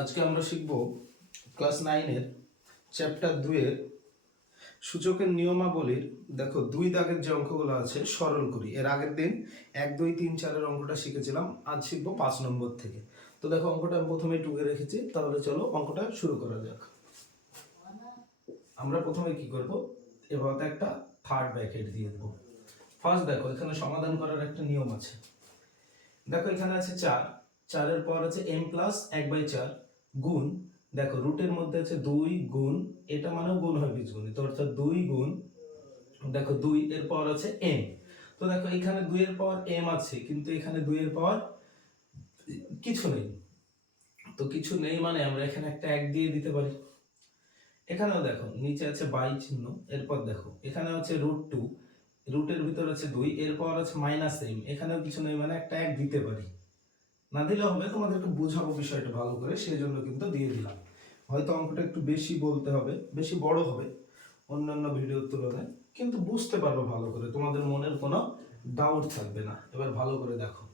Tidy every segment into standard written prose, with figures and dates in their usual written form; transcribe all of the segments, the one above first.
আজকে আমরা শিখব ক্লাস 9-এর চ্যাপ্টার 2-এর সূচকের নিয়মাবলীর। দেখো, 2 দাগের যে অঙ্কগুলো আছে সরল করি। এর আগের দিন 1 2 3 4-এর অঙ্কটা শিখেছিলাম, আজ শিখবো 5 নম্বর থেকে। তো দেখো, অঙ্কটা আমি প্রথমে টুকে রেখেছি, তাহলে চলো অঙ্কটা শুরু করা যাক। আমরা প্রথমে কি করব, এবার একটা থার্ড ব্র্যাকেট দিয়ে দেবো। ফার্স্ট দেখো, এখানে সমাধান করার একটা নিয়ম আছে। দেখো, এখানে আছে 4, 4-এর পর আছে m প্লাস 1/4 গুণ, দেখো রুটের মধ্যে আছে 2 গুণ, এটা মানেও গুণ হয় বীজগণিত, অর্থাৎ 2 গুণ, দেখো 2 এর পর আছে m। তো দেখো এখানে 2 এর পর m আছে, কিন্তু এখানে 2 এর পর কিছু নেই। তো কিছু নেই মানে আমরা এখানে একটা 1 দিয়ে দিতে পারি। এখানেও দেখো নিচে আছে বাই চিহ্ন, এরপর দেখো এখানে আছে √2, রুটের ভিতর আছে 2, এরপর আছে -m, এখানেও কিছু নেই মানে একটা 1 দিতে পারি। না দিলে হবে, তোমাদেরকে বোঝাবো বিষয়টা ভালো করে, সেই জন্য কিন্তু দিয়ে দিলাম। হয়তো অঙ্কটা একটু বেশি বলতে হবে, বেশি বড় হবে অন্যান্য ভিডিওর তুলনায়, কিন্তু বুঝতে পারবে ভালো করে, তোমাদের মনের কোনো ডাউট থাকবে না। এবার ভালো করে দেখো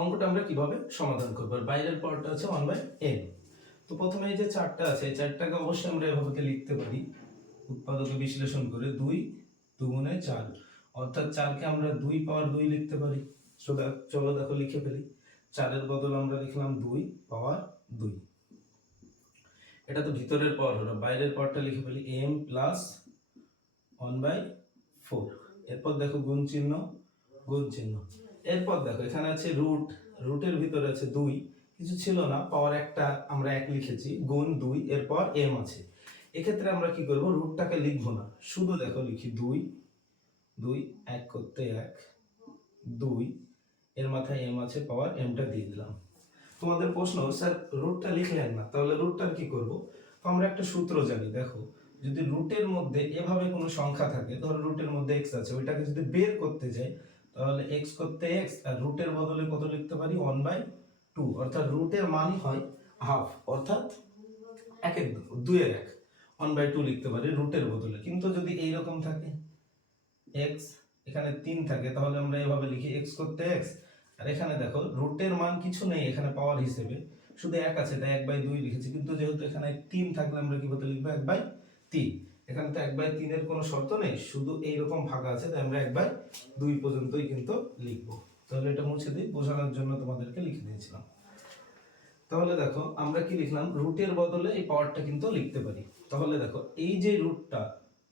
অঙ্কটা আমরা কিভাবে সমাধান করবো। আর বাইরের পার্টটা আছে 1/n। তো প্রথমে এই যে 4টা আছে, এই 4টাকে অবশ্যই আমরা এভাবে লিখতে পারি, উৎপাদকে বিশ্লেষণ করে 2 2 গুণে 4, অর্থাৎ 4কে আমরা 2 পাওয়ার 2 লিখতে পারি। চলো দেখো লিখে ফেলি। 4-এর বদল আমরা লিখলাম 2 পাওয়ার 2। এটা তো ভিতরের পাওয়ার হলো, বাইরের পাওয়ারটা লিখে ফেলি m প্লাস 1/4। এরপর দেখো গুণ চিহ্ন, গুণ চিহ্ন। এরপর দেখো এখানে আছে রুট, রুটের ভিতরে আছে 2, কিছু ছিল না, পাওয়ার একটা আমরা 1 লিখেছি, গুণ 2, এরপর m আছে। এক্ষেত্রে আমরা কি করব, রুটটাকে লিখবো না, শুধু দেখো লিখি 2 2 1 করতে 1 2, এর মাথায় m আছে, পাওয়ার mটা দিয়ে দিলাম। তোমাদের প্রশ্ন, স্যার রুটটা লিখলেন না, তাহলে রুটটার কি করব? তো আমরা একটা সূত্র জানি। দেখো, যদি রুটের মধ্যে এভাবে কোনো সংখ্যা থাকে, ধরো রুটের মধ্যে x আছে, ওইটাকে যদি বের করতে যাই, তাহলে x করতে x, আর রুটের বদলে কত লিখতে পারি, 1/2, অর্থাৎ রুটের মানই হয় হাফ, অর্থাৎ 2 এর 1, 1/2 লিখতে পারি রুটের বদলে। কিন্তু যদি এইরকম থাকে x, এখানে 3 থাকে, তাহলে আমরা এভাবে লিখি x করতে x, আর এখানে দেখো রুটের মান কিছু নেই এখানে পাওয়ার হিসেবে, শুধু 1 আছে, তাই 1/2 লিখেছি। কিন্তু যেহেতু এখানে 3 থাকলে আমরা কি বলতে লিখবো, 1/3। এখানে তো 1/3 এর কোনো শর্ত নেই, শুধু এইরকম ফাঁকা আছে, তাই আমরা 1/2 পর্যন্তই কিন্তু লিখবো। তাহলে এটা মুছে দিই, বোঝানোর জন্য তোমাদেরকে লিখে দিয়েছিলাম। তাহলে দেখো আমরা কি লিখলাম, রুটের বদলে এই পাওয়ারটা কিন্তু লিখতে পারি। তাহলে দেখো এই যে রুটটা,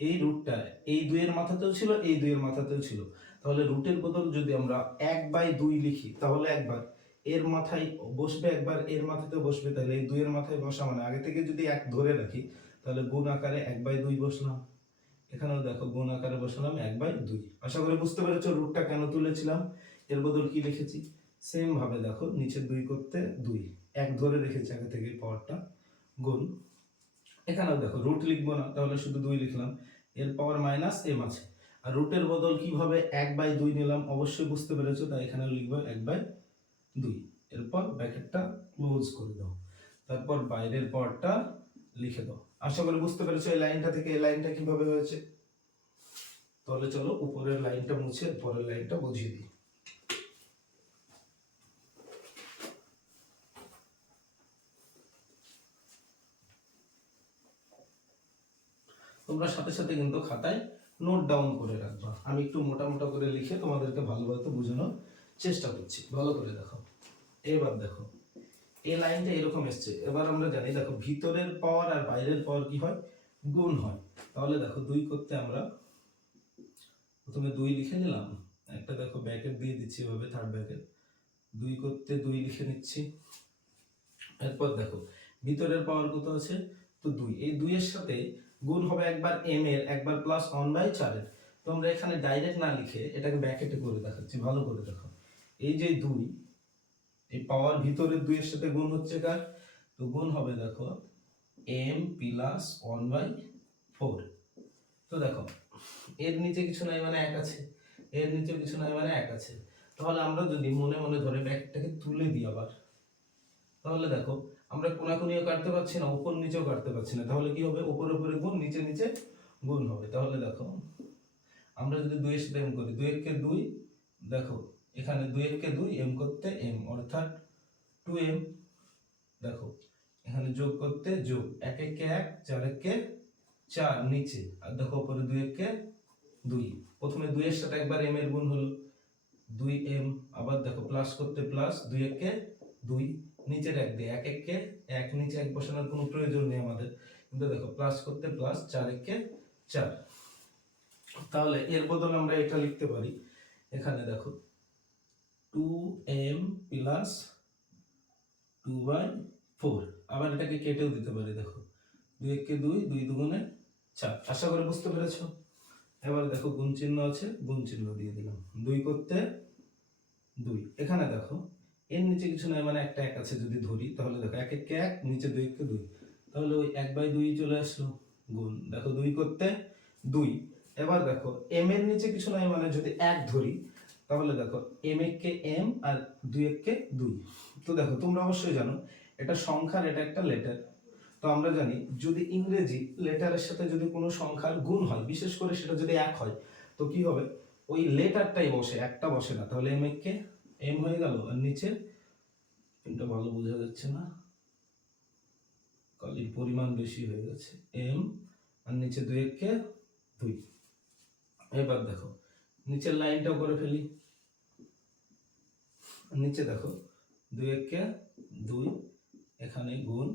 এই রুটটা এই 2 এর মাথাতেও ছিল, এই 2 এর মাথাতেও ছিল, তাহলে রুটের বদল যদি আমরা 1/2 লিখি, তাহলে একবার এর মাথায় বসবে, একবার এর মাথাতেও বসবে, তাহলে এই 2 এর মাথায় বসা মানে আগে থেকে যদি 1 ধরে রাখি, তাহলে গুণ আকারে 1/2 বসলাম। এখানেও দেখো গুণ আকারে বসালাম 1/2। আশা করি বুঝতে পেরেছো রুটটা কেন তুলেছিলাম, এর বদল কি লিখেছি। সেম ভাবে দেখো নিচে 2 করতে 2, 1 ধরে রেখেছি আগে থেকে পাওয়ারটা, গুণ, এখানেও দেখো রুট লিখবো না, তাহলে শুধু 2 লিখলাম, এর পাওয়ার -m আছে। আর রুটের বদল কিভাবে 1/2 নিলাম অবশ্যই বুঝতে পেরেছো, তাই এখানেও লিখবো 1/2। এরপর ব্র্যাকেটটা ক্লোজ করে দাও, তারপর বাইরের পাওয়ারটা লিখে দাও। আশা করি বুঝতে পেরেছো এই লাইনটা থেকে এই লাইনটা কিভাবে হয়েছে। তাহলে চলো উপরের লাইনটা মুছে পরের লাইনটা বুঝিয়ে দিই। তোমরা সাথে সাথে কিন্তু খাতায় নোট ডাউন করে রাখবা, আমি একটু মোটা মোটা করে লিখে তোমাদেরকে ভালোভাবে বোঝানোর চেষ্টা করছি। ভালো করে দেখো, এবার দেখো এই লাইনটা এরকম এসছে। এবার আমরা জানি দেখো ভিতরের পাওয়ার আর বাইরের পাওয়ার কি হয়, গুণ হয়। তাহলে দেখো 2 করতে আমরা প্রথমে 2 লিখে নিলাম, একটা দেখো ব্র্যাকেট দিয়ে দিচ্ছি এভাবে, থার্ড ব্র্যাকেট, 2 করতে 2 লিখে নিচ্ছি। এরপর দেখো ভিতরের পাওয়ার কত আছে, তো 2, এই 2 এর সাথে গুণ হবে একবার m এর, একবার প্লাস 1/4 এর। তো আমরা এখানে ডাইরেক্ট না লিখে এটাকে ব্র্যাকেটে করে দেখাচ্ছি, ভালো করে দেখো। এই যে 2, এই পাওয়ার ভিতরের 2 এর সাথে গুণ হচ্ছে কার, তো গুণ হবে দেখো m প্লাস 1/4। তো দেখো এর নিচে কিছু নাই মানে 1 আছে, এর নিচে কিছু নাই মানে 1 আছে। তাহলে আমরা যদি মনে মনে ধরে ব্র্যাকেটটাকে তুলে দিই আবার, তাহলে দেখো আমরা কোনাকুনিও কাটতে পারছি না, উপর নিচেও কাটতে পারছি না, তাহলে কি হবে, উপরে উপরে গুণ, নিচে নিচে গুণ হবে। তাহলে দেখো আমরা যদি 2 এর সাথে m করি, 2 এর 2, দেখো এখানে 2 এর 2, m করতে m, অর্থাৎ 2m। দেখো এখানে যোগ করতে যোগ, 1 একে 1, 4 একে 4 নিচে, আর দেখো উপরে 2 একে 2, প্রথমে 2 এর সাথে একবার m এর গুণ হলো 2m, আবার দেখো প্লাস করতে প্লাস 2 একে 2, নিচের 1 দিয়ে 1 একে 1, নিচে 1 বসানোর কোনো প্রয়োজন নেই আমাদের, কিন্তু দেখো প্লাস করতে প্লাস 4 একে 4। তাহলে এর বদলে আমরা এটা লিখতে পারি, এখানে দেখো 2m প্লাস 2/4, আবার এটাকে কেটেও দিতে পারি, দেখো 2 একে 2, 2 দুগুণে 4। আশা করি বুঝতে পেরেছো। এবার দেখো গুণ চিহ্ন আছে, গুণ চিহ্ন দিয়ে দিলাম, 2 করতে 2, এখানে দেখো এর নিচে কিছু নাই মানে একটা 1 আছে যদি ধরি, তাহলে দেখো 1 একে 1, নিচে 2 একে 2, তাহলে ওই 1/2 চলে আসলো, গুণ দেখো 2 করতে 2। এবার দেখো m এর নিচে কিছু নাই মানে যদি 1 ধরি, তাহলে দেখো m একে m আর 2 একে 2। তো দেখো তোমরা অবশ্যই জানো এটা সংখ্যার, এটা একটা লেটার। তো আমরা জানি যদি ইংরেজি লেটারের সাথে যদি কোনো সংখ্যার গুণ হয়, বিশেষ করে সেটা যদি 1 হয়, তো কি হবে, ওই লেটারটাই বসে, একটা বসে না। তাহলে m একে m হয়ে গেল, আর নিচে এটা ভালো বোঝা যাচ্ছে না, কালির পরিমাণ বেশি হয়ে গেছে, m আর নিচে 2 একে 2। এবার দেখো নিচের লাইনটাও করে ফেলি, নিচে দেখো 2 একে 2, এখানে গুণ,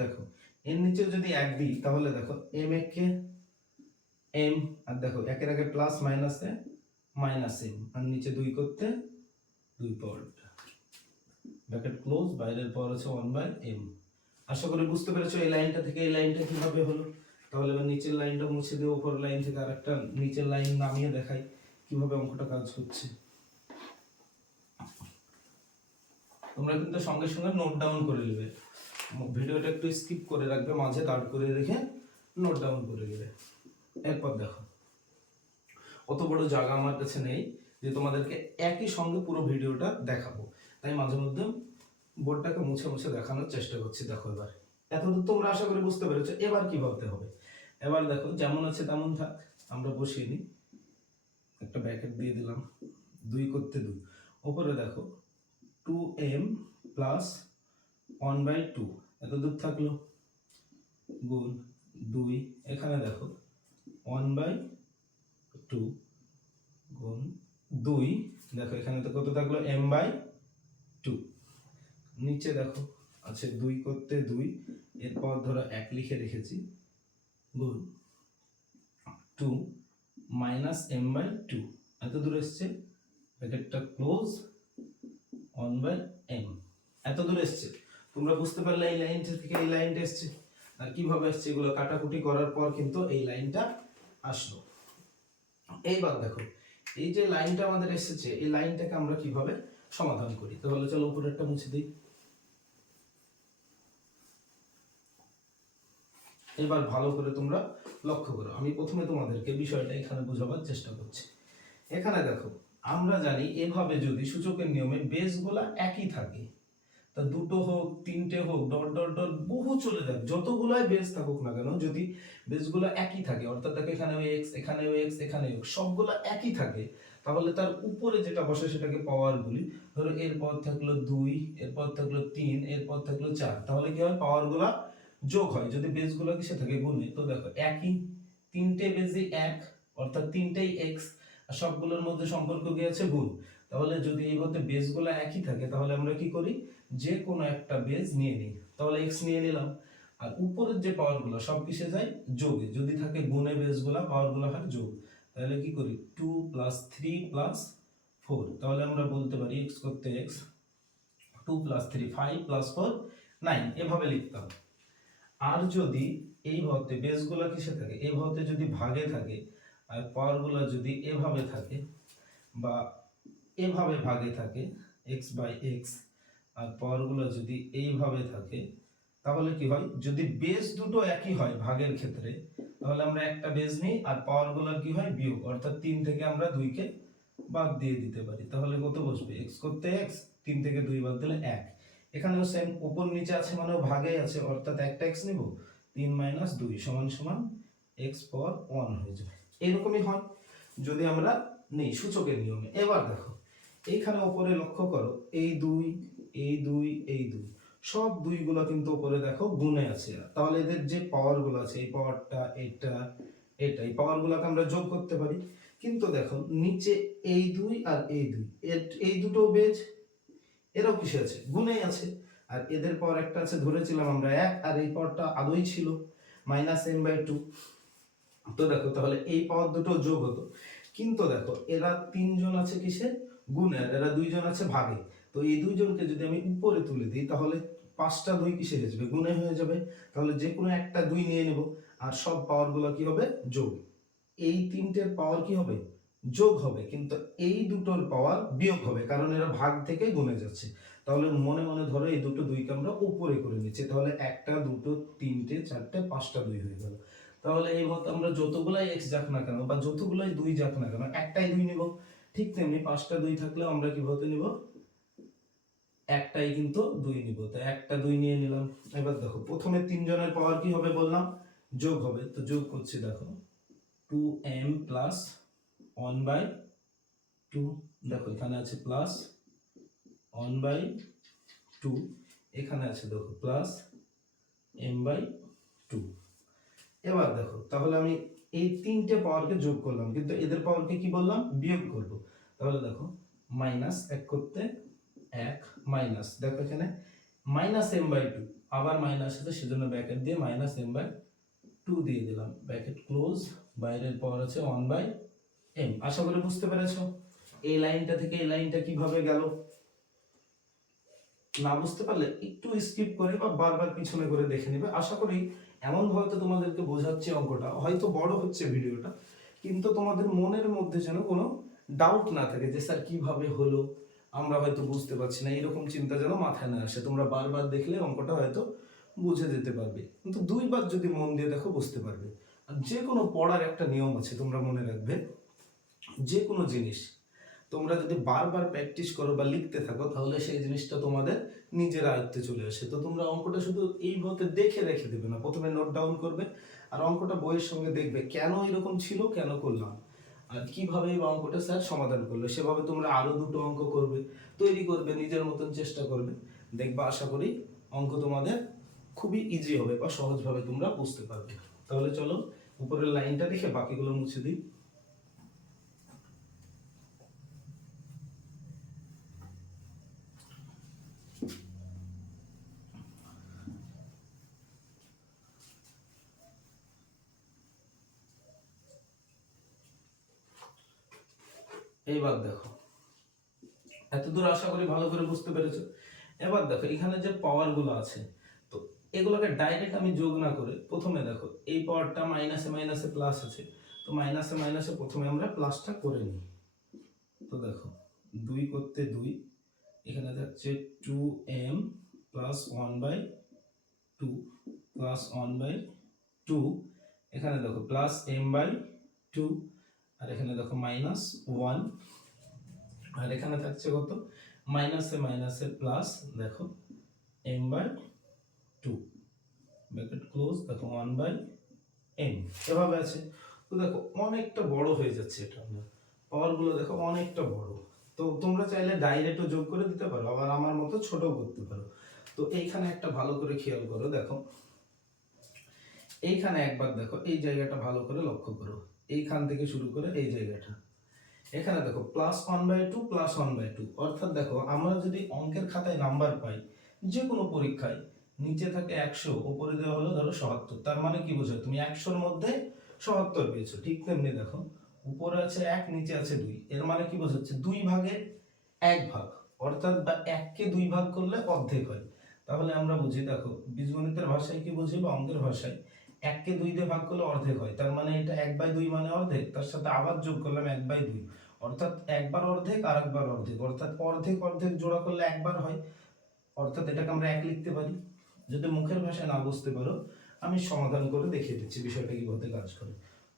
দেখো এর নিচে যদি 1 দিই তাহলে দেখো m একে m, আর দেখো একের আগে প্লাস মাইনাসে মাইনাস m, আর নিচে 2 করতে 2 পাওয়ার, ব্র্যাকেট ক্লোজ, বাইরের পাওয়ার আছে 1/m। আশা করি বুঝতে পেরেছো এই লাইনটা থেকে এই লাইনটা কিভাবে হলো। তাহলে এবার নিচের লাইনটা মুছে দিয়ে উপর লাইন থেকে আরেকটা নিচের লাইন নামিয়ে দেখাই কিভাবে অঙ্কটা কাজ করছে। তোমরা কিন্তু সঙ্গে সঙ্গে নোট ডাউন করে নেবে, ভিডিওটা একটু স্কিপ করে রাখবে, মাঝে দাঁড় করে রেখে নোট ডাউন করে নেবে। এরপর দেখো অত বড় জায়গা আমার কাছে নেই যে তোমাদেরকে একই সঙ্গে পুরো ভিডিওটা দেখাবো, তাই মাঝে মধ্যে বোর্ডটাকে মুছে মুছে দেখানোর চেষ্টা করছি। দেখো এবার এতদূর তোমরা আশা করি বুঝতে পেরেছো। এবার কি ভাবতে হবে, এবার দেখো যেমন আছে তেমন থাক, আমরা বসিয়ে নিই, একটা ব্র্যাকেট দিয়ে দিলাম, 2 করতে 2, উপরে দেখো 2m প্লাস 1/2, এত দূর থাকলো, গুণ 2, এখানে দেখো 1/2 গুণ 2, দেখো এখানে তো কত থাকলো m/2, নিচে দেখো আছে 2 করতে 2, এরপর ধরো 1 লিখে রেখেছি, গুণ 2 মাইনাস m/2, এত দূর এসছে, ব্র্যাকেটটা ক্লোজ, 1/m, এত দূর এসছে। তোমরা বুঝতে পারলে এই লাইনটা থেকে এই লাইনটা এসছে, আর কিভাবে আসছে এগুলো কাটাকুটি করার পর কিন্তু এই লাইনটা আসলো। এইবার দেখো এই যে লাইনটা আমাদের এসেছে, এই লাইনটাকে আমরা কিভাবে সমাধান করি, তাহলে চলো উপরেরটা মুছে দিই। এবার ভালো করে তোমরা লক্ষ্য করো, আমি প্রথমে তোমাদেরকে বিষয়টা এখানে বোঝাবার চেষ্টা করছি। এখানে দেখো আমরা জানি এভাবে যদি সূচকের নিয়মে বেসগুলা একই থাকে, তা দুটো হোক তিনটে হোক ডট ডট ডট বহু চলে যাক, যতগুলাই বেস থাকুক না কেন, যদি বেসগুলো একই থাকে, অর্থাৎ দেখো এখানেও x এখানেও x এখানেও x, সবগুলো একই থাকে, তাহলে তার উপরে যেটা বসে সেটাকে পাওয়ার বলি। ধরো এরপর থাকলো 2, এরপর থাকলো 3, এরপর থাকলো 4, তাহলে কি হয়, পাওয়ারগুলো যোগ হয় যদি বেসগুলো কিসে থাকে, গুণে। তো দেখো একই, তিনটে বেসই 1, অর্থাৎ তিনটেই x, আর সবগুলোর মধ্যে সম্পর্ক কি আছে, গুণ। তাহলে যদি এইভাবে বেসগুলো একই থাকে, তাহলে আমরা কি করি, যে কোনো একটা বেস নিয়ে নিই, তাহলে x নিয়ে নিলাম, আর উপরের যে পাওয়ারগুলো সব কিসে যায়, যোগে। যদি থাকে গুণে বেসগুলো, পাওয়ারগুলো হয় যোগ, তাহলে কি করি 2 + 3 + 4, তাহলে আমরা বলতে পারি x করতে x, 2 + 3 5 + 4 9, এভাবে লিখতাম। আর যদি এই ভাবে বেসগুলো কিসে থাকে, এই ভাবে যদি ভাগে থাকে, আর পাওয়ারগুলো যদি এভাবে থাকে বা এভাবে ভাগে থাকে x/x, আর পাওয়ারগুলো যদি এইভাবে থাকে, তাহলে কি হয়, যদি বেস দুটো একই হয় ভাগের ক্ষেত্রে, তাহলে আমরা একটা বেস নিই, আর পাওয়ারগুলোর কি হয়, বিয়োগ, অর্থাৎ 3 থেকে আমরা 2 কে বাদ দিয়ে দিতে পারি, তাহলে কত বসবে, x করতে x, 3 থেকে 2 বাদ দিলে 1, এখানেও সেম, উপর নিচে আছে মানে ভাগে আছে, অর্থাৎ একটা x নিব, 3 - 2 = x পাওয়ার 1 হয়ে যাবে। এরকমই হয় যদি আমরা নেই সূচকের নিয়মে। এবার দেখো এইখানে উপরে লক্ষ্য করো, এই 2 এই 2 এই 2 সব দুইগুলো কিন্তু উপরে দেখো গুণে আছে, তাহলে এদের যে পাওয়ার গুলো আছে এই পাওয়ারটা এটা এটা এই পাওয়ার গুলোকে আমরা যোগ করতে পারি। কিন্তু দেখো নিচে এই দুই আর এই দুই এই দুটো বেজ এরাও কিসে আছে গুণে আছে, আর এদের পাওয়ার একটা আছে ধরেছিলাম আমরা 1, আর এই পাওয়ারটা আদৌই ছিল -m/2। তো দেখো তাহলে এই পাওয়ার দুটো যোগ হতো, কিন্তু দেখো এরা তিনজন আছে কিসে গুণে, আর এরা দুইজন আছে ভাগে। তো এই দুইজনকে যদি আমি উপরে তুলে দিই তাহলে 5টা দুই কিসে হয়ে যাবে গুণে হয়ে যাবে, তাহলে যে কোনো একটা দুই নিয়ে নেব, আর সব পাওয়ার গুলো কি হবে যোগ। এই তিনটের পাওয়ার কি হবে যোগ হবে, কিন্তু এই দুটোর পাওয়ার বিয়োগ হবে, কারণ এরা ভাগ থেকে গুণে যাচ্ছে। তাহলে মনে মনে ধরো এই দুটো দুইকে আমরা উপরে করে নিচ্ছি, তাহলে একটা দুটো তিনটে চারটে 5টা দুই হয়ে গেল। তাহলে এই মত আমরা যতগুলাই এক্স যাক না কেন বা যতগুলাই দুই যাক না কেন একটাই দুই নিব। ঠিক তেমনি 5টা দুই থাকলেও আমরা কিভাবে নিব একটাই কিন্তু দুই নিব, তো একটা দুই নিয়ে নিলাম। এবার দেখো প্রথমে তিনজনের পাওয়ার কি হবে বললাম যোগ হবে, তো যোগ করছি দেখো 2m প্লাস 1/2, দেখো এখানে আছে প্লাস 1/2, এখানে আছে দেখো প্লাস m/2। এবার দেখো তাহলে আমি এই তিনটে পাওয়ারকে যোগ করলাম, কিন্তু এদের পাওয়ারকে কি বললাম বিয়োগ করব। তাহলে দেখো মাইনাস এক করতে এক মাইনাস, দেখো এখানে -m/2 আবার মাইনাস আছে সেজন্য ব্র্যাকেট দিয়ে -m/2 দিয়ে দিলাম, ব্র্যাকেট ক্লোজ, বাইরের পাওয়ার আছে 1/m। আশা করি বুঝতে পেরেছো এই লাইনটা থেকে এই লাইনটা কিভাবে গেল। না বুঝতে পারলে একটু স্কিপ করে বা বারবার পিছনে করে দেখে নেবে। আশা করি এমন হয়তো তোমাদেরকে বোঝাচ্ছে অঙ্কটা, হয়তো বড় হচ্ছে ভিডিওটা, কিন্তু তোমাদের মনের মধ্যে যেন কোনো ডাউট না থাকে যে স্যার কিভাবে হলো আমরা হয়তো বুঝতে পারছি না, এরকম চিন্তা যেন মাথায় না আসে। তোমরা বারবার দেখলে অঙ্কটা হয়তো বুঝে যেতে পারবে, কিন্তু দুইবার যদি মন দিয়ে দেখো বুঝতে পারবে। আর যে কোনো পড়ার একটা নিয়ম আছে তোমরা মনে রাখবে, যে কোনো জিনিস তোমরা যদি বারবার প্র্যাকটিস করো বা লিখতে থাকো তাহলে সেই জিনিসটা তোমাদের নিজের আয়ত্তে চলে আসে। তো তোমরা অঙ্কটা শুধু এইভাবে দেখে রেখে দেবে না, প্রথমে নোট ডাউন করবে আর অঙ্কটা বইয়ের সঙ্গে দেখবে কেন এরকম ছিল, কেন করলাম, আর কিভাবে এই অঙ্কটা স্যার সমাধান করলো, সেভাবে তোমরা আরো দুটো অঙ্ক করবে, তৈরি করবে, নিজের মতন চেষ্টা করবে, দেখবা আশা করি অঙ্ক তোমাদের খুবই ইজি হবে বা সহজভাবে তোমরা বুঝতে পারবে। তাহলে চলো উপরের লাইনটা দেখে বাকিগুলো মুছে দিই। এইবার দেখো এতদূর আশা করি ভালো করে বুঝতে পেরেছো। এবার দেখো এখানে যে পাওয়ার গুলো আছে, তো এগুলোকে ডাইরেক্ট আমি যোগ না করে প্রথমে দেখো এই পাওয়ারটা মাইনাসে মাইনাসে প্লাস আছে, তো মাইনাসে মাইনাসে প্রথমে আমরা প্লাসটা করে নিই। তো দেখো 2 করতে 2, এখানে যাচ্ছে 2m প্লাস 1/2 প্লাস 1/2, এখানে দেখো প্লাস m/2, আর এখানে দেখো -1, আর এখানে থাকছে কত মাইনাসে মাইনাসে প্লাস, দেখো m/2 ব্র্যাকেট ক্লোজ, দেখো 1/m এভাবে আছে। তো দেখো অনেকটা বড় হয়ে যাচ্ছে, এটা আমরা পাওয়ার গুলো দেখো অনেকটা বড়। তো তোমরা চাইলে ডাইরেক্টও যোগ করে দিতে পারো, আবার আমার মতো ছোটও করতে পারো। তো এইখানে একটা ভালো করে খেয়াল করো, দেখো এইখানে একবার দেখো এই জায়গাটা ভালো করে লক্ষ্য করো, এইখান থেকে শুরু করে এই জায়গাটা, এখানে দেখো +1/2 +1/2, অর্থাৎ দেখো আমরা যদি অঙ্কের খাতায় নাম্বার পাই যে কোনো পরীক্ষায় নিচে থাকে 100, উপরে দেওয়া হলো ধরো 77, তার মানে কি বোঝায় তুমি 100-র মধ্যে 77 পেয়েছো। ঠিক তেমনি দেখো উপরে আছে 1 নিচে আছে 2, এর মানে কি বোঝাচ্ছে 2 ভাগের 1 ভাগ, অর্থাৎ বা 1 কে 2 ভাগ করলে অর্ধেক হয়। তাহলে আমরা বুঝি দেখো বীজগণিতের ভাষায় কি বুঝি বা অঙ্কের ভাষায় 1 কে 2 দিয়ে ভাগ করলে অর্ধেক হয়, তার মানে এটা 1/2 মানে অর্ধেক, তার সাথে আবার যোগ করলাম 1/2, অর্থাৎ একবার অর্ধেক আর একবার অর্ধেক, অর্থাৎ অর্ধেক অর্ধেক জোড়া করলে একবার হয়, অর্থাৎ এটাকে আমরা 1 লিখতে পারি। যদি মুখের ভাষায় না বুঝতে পারো আমি সমাধান করে দেখিয়ে দিচ্ছি বিষয়টা কিভাবে কাজ করে।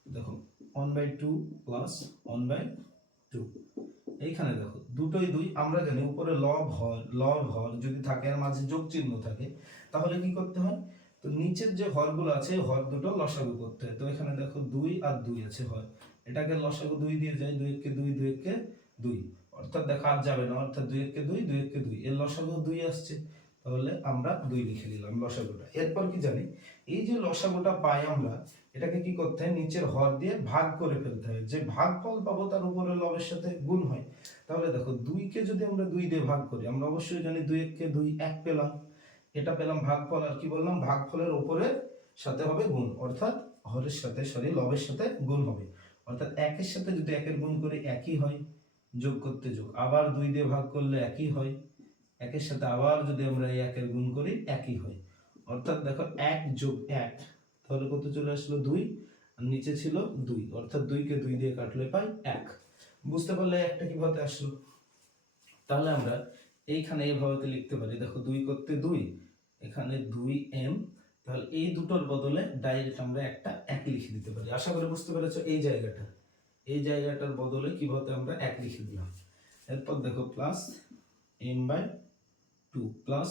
দেখো 1/2 প্লাস 1/2, এইখানে দেখো দুটোই 2, আমরা জানি উপরে লব হর যদি থাকে আর মাঝে যোগ চিহ্ন থাকে তাহলে কি করতে হয়, তো নিচের যে হরগুলো আছে হর দুটো লসাগু করতে হয়। তো এখানে দেখো 2 আর 2 আছে হর, এটাকে লসাগু 2 দিয়ে যায়, 2 কে 2 2 কে 2, অর্থাৎ দেখো আর যাবে না, অর্থাৎ 2 কে 2 2 কে 2, এর লসাগু 2 আসছে, তাহলে আমরা 2 লিখে দিলাম লসাগুটা। এরপর কি জানি, এই যে লসাগুটা পাই আমরা, এটাকে কি করতে হয়, নিচের হর দিয়ে ভাগ করে ফেলতে হয়। যে ভাগফল পাবো তার উপরে লবের সাথে গুণ হয়। তাহলে দেখো 2 কে যদি আমরা 2 দিয়ে ভাগ করি, আমরা অবশ্যই জানি 2 কে 2 1 পেলাম, এটা পেলাম ভাগফল। আর কি বললাম, ভাগফলের উপরে সাথে হবে গুণ, অর্থাৎ হরের সাথে লবের সাথে গুণ হবে। অর্থাৎ 1 এর সাথে যদি 1 এর গুণ করি একই হয়, যোগ করতে যোগ, আবার 2 দিয়ে ভাগ করলে একই হয়, 1 এর সাথে আবার যদি আমরা এই 1 এর গুণ করি একই হয়। অর্থাৎ দেখো 1 যোগ 1, তাহলে কত চলে আসলো 2, আর নিচে ছিল 2, অর্থাৎ 2 কে 2 দিয়ে কাটলে পাই 1। বুঝতে পারলে একটা কিভাবে আসলো? তাহলে আমরা এইখানে এইভাবে লিখতে পারি, দেখো 2 করতে 2, এখানে 2m, তাহলে এই দুটোর বদলে ডাইরেক্ট আমরা একটা 1 লিখে দিতে পারি। আশা করি বুঝতে পেরেছো। এই জায়গাটার বদলে কিভাবে আমরা 1 লিখে দিলাম। এরপর দেখো plus m/2 plus,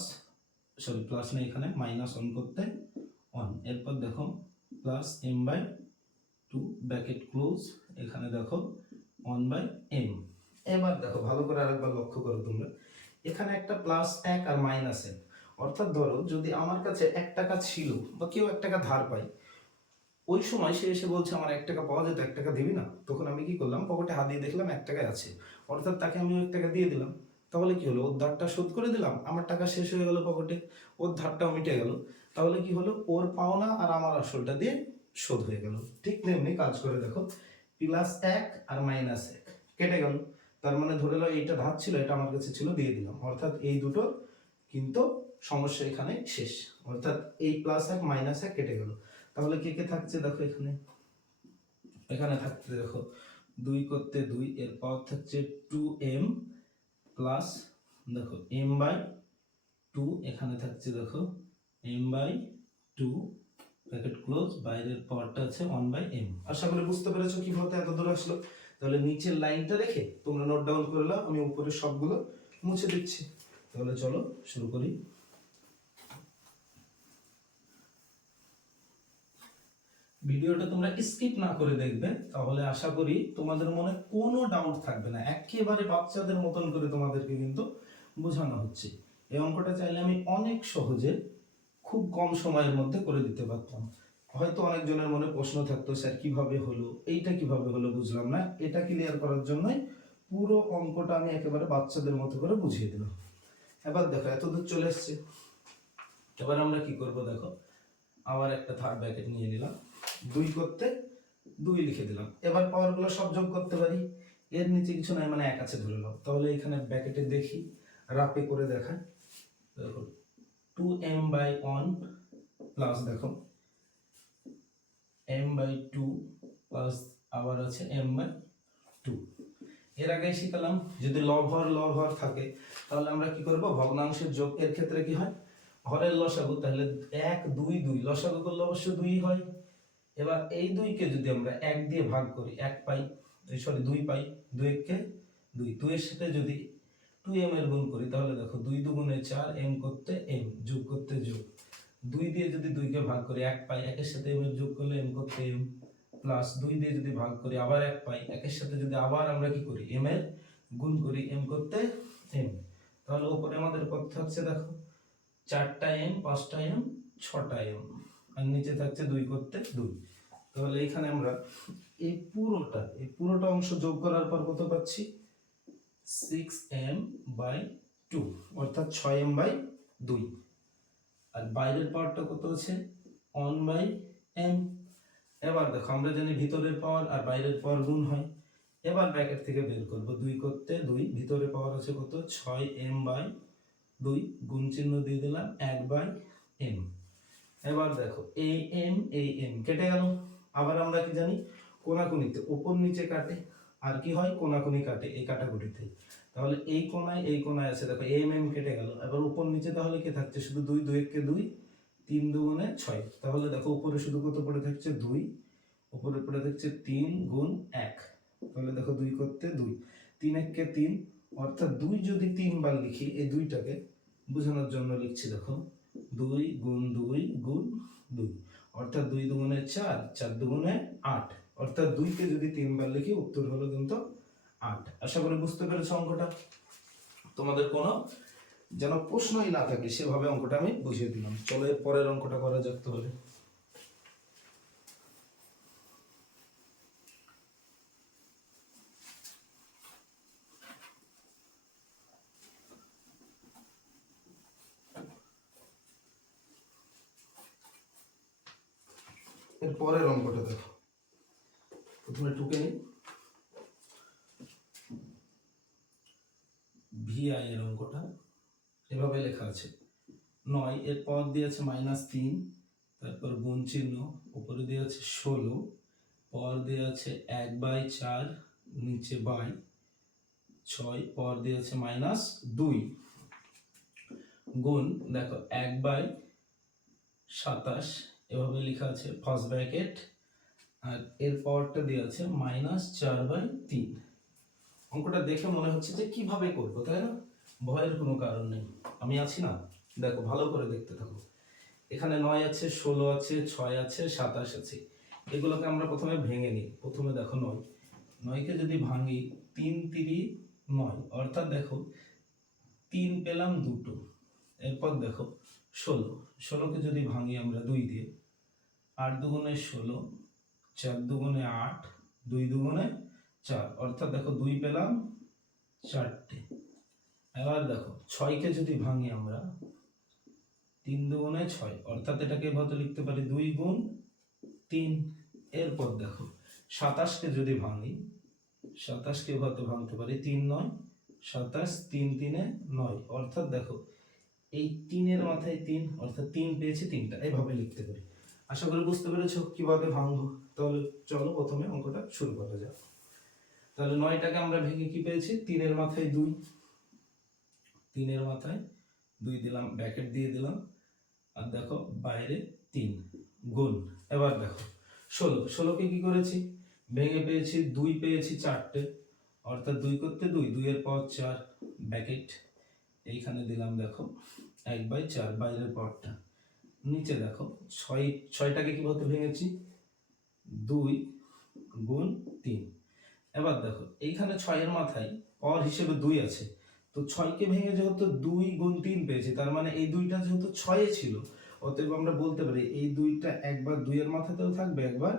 sorry plus না, এখানে মাইনাস 1 করতে 1। এরপর দেখো প্লাস m/2 ব্র্যাকেট ক্লোজ, এখানে দেখো 1/m। এবার দেখো ভালো করে আরেকবার লক্ষ্য করো তোমরা, এখানে একটা প্লাস 1 আর মাইনাস 1, অর্থাৎ ধরো যদি আমার কাছে 1 টাকা ছিল বা কেউ 1 টাকা ধার পাই, ওই সময় সে এসে বলছে আমার 1 টাকা পাওয়া যেত, 1 টাকা দিবি না? তখন আমি কি করলাম, পকেটে হাত দিয়ে দেখলাম 1 টাকায় আছে, অর্থাৎ তাকে আমি 1 টাকা দিয়ে দিলাম। তাহলে কি হলো, ওর ধারটা শোধ করে দিলাম, আমার টাকা শেষ হয়ে গেল পকেটে, ওর ধারটাও মিটে গেল। তাহলে কি হলো, ওর পাওনা আর আমার আসলটা দিয়ে শোধ হয়ে গেল। ঠিক তেমনি কাজ করে দেখো, প্লাস 1 আর মাইনাস 1 কেটে গেল, তার মানে ধরে নাও এইটা ধার ছিল, এটা আমার কাছে ছিল, দিয়ে দিলাম, অর্থাৎ এই দুটোর কিন্তু সমস্যা এখানে শেষ। অর্থাৎ এই প্লাস 1 মাইনাস 1 কেটে গেল। তাহলে কে কে থাকছে দেখো, এখানে থাকছে দেখো 2 করতে 2, এর পাওয়ার থাকছে 2m প্লাস দেখো m/2, এখানে থাকছে দেখো m/2 ব্র্যাকেট ক্লোজ, বাইরের পাওয়ারটা আছে 1/m। আশা করি বুঝতে পেরেছো কিভাবে এত দূর আসলো। তাহলে নিচের লাইনটা রেখে তোমরা নোট ডাউন করে নাও, আমি উপরের সবগুলো মুছে দিচ্ছি। তাহলে চলো শুরু করি। ভিডিওটা তোমরা স্কিপ না করে দেখবে, তাহলে আশা করি তোমাদের মনে কোনো ডাউট থাকবে না। একেবারে বাচ্চাদের মতন করে তোমাদেরকে কিন্তু বোঝানো হচ্ছে। এই অঙ্কটা চাইলে আমি অনেক সহজে খুব কম সময়ের মধ্যে করে দিতে পারতাম। হয়তো অনেকজনের মনে প্রশ্ন থাকতো, স্যার কিভাবে হলো, এইটা কিভাবে হলো বুঝলাম না। এটা ক্লিয়ার করার জন্যই পুরো অঙ্কটা আমি একেবারে বাচ্চাদের মতো করে বুঝিয়ে দিলাম। এবার দেখো এতদূর চলে এসছে, এবার আমরা কি করব দেখো, আবার একটা থার্ড ব্র্যাকেট নিয়ে নিলাম, 2 করতে 2 লিখে দিলাম। এবার পাওয়ারগুলো সব যোগ করতে পারি, এর নিচে কিছু নাই মানে 1 আছে ধরে নাও। তাহলে এখানে ব্র্যাকেটে দেখি, রাপে করে দেখাই, দেখো 2m/1 প্লাস দেখো m/2 প্লাস আবার আছে m/2। এর আগে শিখলাম যদি লব হর থাকে তাহলে আমরা কি করব, ভগ্নাংশের যোগ। এর ক্ষেত্রে কি হয়, হরের লসাগু, তাহলে 1 2 2 লসাগু করলে অবশ্যই 2 হয়। এবার এই 2 কে যদি আমরা 1 দিয়ে ভাগ করি 1 পাই, সরি 2 পাই, 2 কে 2, 2 এর সাথে যদি 2m এর গুণ করি তাহলে দেখো 2 দুগুণে 4, m করতে m, যোগ করতে যোগ, 2 দিয়ে যদি 2 কে ভাগ করি 1 পাই, 1 এর সাথে m এর যোগ করলে m করতে m, প্লাস 2 দিয়ে যদি ভাগ করি আবার 1 পাই, 1 এর সাথে যদি আবার আমরা কি করি m এর গুণ করি m করতে m। তাহলে উপরে আমাদের কত থাকছে দেখো, 4টা m, 5টা m, 6টা m, আর নিচে থাকছে 2 করতে 2। তাহলে এখানে আমরা এই পুরোটা অংশ যোগ করার পর কত পাচ্ছি, 6m/2, অর্থাৎ 6m/2। আর বাইরের পাওয়ারটা কত আছে, 1/m। এবার দেখো আমরা জানি ভিতরের পাওয়ার আর বাইরের পাওয়ার গুণ হয়। এবার ব্র্যাকেট থেকে বের করব, 2 করতে 2, ভিতরে পাওয়ার আছে কত, 6m/2, গুণ চিহ্ন দিয়ে দিলাম 1/m। এবার দেখো এই m কেটে গেল। আবার আমরা কি জানি, কোণাকুণিতে উপর নিচে কাটে, আর কি হয়, কোণাকুণি কাটে এই কাটাকুটিতে। তাহলে এই কোণায় আছে দেখো m কেটে গেল। এবার উপর নিচে তাহলে কি থাকছে, শুধু 2, 2 কে 2, 3 দুগুণে 6। তাহলে দেখো উপরে শুধু কত পড়ে থাকছে 2, উপরে পড়ে থাকছে 3 গুণ 1। তাহলে দেখো 2 করতে 2, 3 1 কে 3, অর্থাৎ 2 যদি 3 বার লিখি, এই 2টাকে বোঝানোর জন্য লিখছি দেখো 2 গুণ 2 গুণ 2, অর্থাৎ 2 দুগুণে 4, 4 দুগুণে 8, অর্থাৎ 2 কে যদি 3 বার লিখি উত্তর হলো কিন্তু 8। আশা করি বুঝতে পেরেছো অঙ্কটা। তোমাদের কোনো যেন প্রশ্নই না থাকে সেভাবে অঙ্কটা আমি বুঝিয়ে দিলাম। চলো এর পরের অঙ্কটা করা যাক তাহলে। এর পরের অঙ্কটা দেখো, প্রথমে টুকে নিই। ভিআই এর অঙ্কটা এভাবে লেখা আছে, 9 এর পর দিয়েছে -3, তারপর গুণ চিহ্ন, উপরে দিয়েছে 16, পর দিয়েছে 1/4, নিচে বাই 6, পর দিয়েছে -2, গুণ দেখো 1/27 এভাবে লেখা আছে ফার্স্ট ব্র্যাকেট, আর এর পরটা দেওয়া আছে -4/3। অঙ্কটা দেখে মনে হচ্ছে যে কিভাবে করবো, তাই না? ভয়ের কোনো কারণ নেই, আমি আছি না। দেখো ভালো করে দেখতে থাকো। এখানে 9 আছে, 16 আছে, 6 আছে, 27 আছে। এগুলোকে আমরা প্রথমে ভেঙে নিই। প্রথমে দেখো 9কে যদি ভাঙি, 3 3 9, অর্থাৎ দেখো 3 পেলাম দুটো। এরপর দেখো 16কে যদি ভাঙি আমরা 2 দিয়ে, 8 দুগুণে 16, 4 দুগুণে 8, 2 দুগুণে 4, অর্থাৎ দেখো 2 পেলাম 4টে। এবার দেখো 6কে যদি ভাঙি আমরা, 3 দুগুণে 6, অর্থাৎ এটাকে এভাবে লিখতে পারি 2 গুণ 3। এরপর দেখো 27কে যদি ভাঙি, 27কে এভাবে ভাঙতে পারি 3 9, 27, 3 3 9, অর্থাৎ দেখো এই 3 এর মাথায় 3, অর্থাৎ 3 পেয়েছি 3টা, এভাবে লিখতে পারি। আশা করি বুঝতে পেরেছো কিভাবে ভাঙবো। তাহলে চলো প্রথমে অঙ্কটা শুরু করা যাক। তাহলে 9টাকে আমরা ভেঙে কি পেয়েছি, 3 এর মাথায় 2, 3 এর মাথায় 2 দিলাম, ব্র্যাকেট দিয়ে দিলাম, আর দেখো বাইরে 3, গুণ। এবার দেখো 16কে কি করেছি, ভেঙে পেয়েছি 2, পেয়েছি 4টে, অর্থাৎ 2 করতে 2, 2 এর পর 4, ব্র্যাকেট এইখানে দিলাম, দেখো 1/4 বাইরের পরটা, নিচে দেখো 6টাকে কিভাবে ভেঙেছি, 2 গুণ 3। এবার দেখো এইখানে 6 এর মাথায় পর হিসেবে 2 আছে, তো 6কে ভেঙে যেহেতু 2 গুণ 3 পেয়েছি, তার মানে এই 2টা যেহেতু 6 ছিল, অতএব আমরা বলতে পারি এই 2টা একবার 2 এর মাথাতেও থাকবে, একবার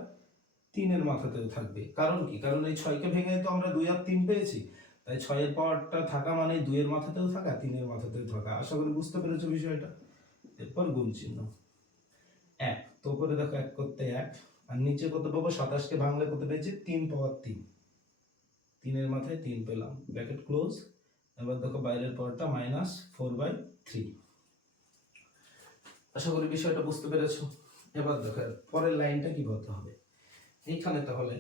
3 এর মাথাতেও থাকবে। কারণ কি, কারণ এই 6কে ভেঙে তো আমরা 2 আর 3 পেয়েছি, তাই 6 এর পাওয়ারটা থাকা মানে 2 এর মাথাতেও থাকা, 3 এর মাথাতেও থাকা। আশা করি বুঝতে পেরেছো বিষয়টা। এরপর গুণ চিহ্ন 1, তো উপরে দেখো 1 করতে 1, আর নিচে কত পাবো, 27কে ভাঙলে কত পেয়েছি, 3 পাওয়ার 3, 3 এর মাথায় 3 পেলাম, ব্র্যাকেট ক্লোজ। এবার দেখো বাইরের পরটা -4/3। আশা করি বিষয়টা বুঝতে পেরেছো। এবার দেখো পরের লাইনটা কি করতে হবে। এইখানে তাহলে